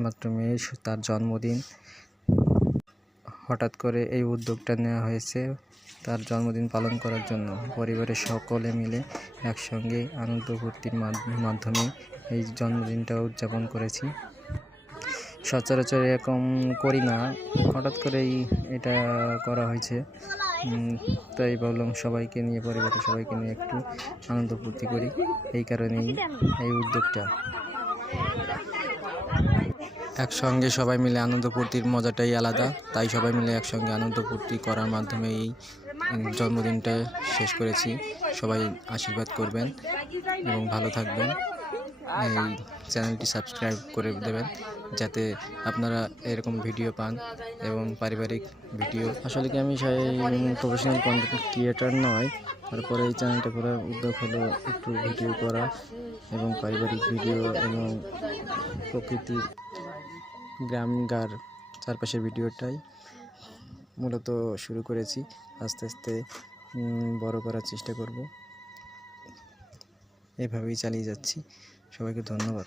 একমাত্র মেয়ে, তার জন্মদিন। হঠাৎ করে এই উদ্যোগটা নেওয়া হয়েছে তার জন্মদিন পালন করার জন্য। পরিবারের সকলে মিলে একসঙ্গে আনন্দ ফুর্তির মাধ্যমে এই জন্মদিনটা উদযাপন করেছি। সচরাচর এরকম করি না, হঠাৎ করেই এটা করা হয়েছে। তাই ভাবলাম সবাইকে নিয়ে, পরিবারের সবাইকে নিয়ে একটু আনন্দ ফুর্তি করি, এই কারণেই এই উদ্যোগটা। একসঙ্গে সবাই মিলে আনন্দ ফুর্তির মজাটাই আলাদা, তাই সবাই মিলে একসঙ্গে আনন্দ ফুর্তি করার মাধ্যমে এই জন্মদিনটা শেষ করেছি। সবাই আশীর্বাদ করবেন এবং ভালো থাকবেন। এই চ্যানেলটি সাবস্ক্রাইব করে দেবেন যাতে আপনারা এরকম ভিডিও পান এবং পারিবারিক ভিডিও। আসলে কি আমি প্রফেশনাল কন্টেন্ট ক্রিয়েটার নয়, তারপরে এই চ্যানেলটা করার উদ্যোগ হলো একটু ভিডিও করা এবং পারিবারিক ভিডিও এবং প্রকৃতির গ্রামগার চারপাশের ভিডিওটাই মূলত শুরু করেছি। আস্তে আস্তে বড় করার চেষ্টা করব, এভাবেই চালিয়ে যাচ্ছি। সবাইকে ধন্যবাদ।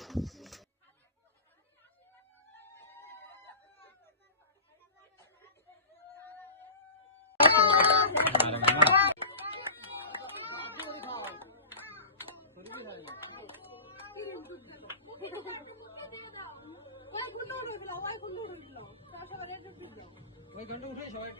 ওই ঘন্টা উঠে সবাই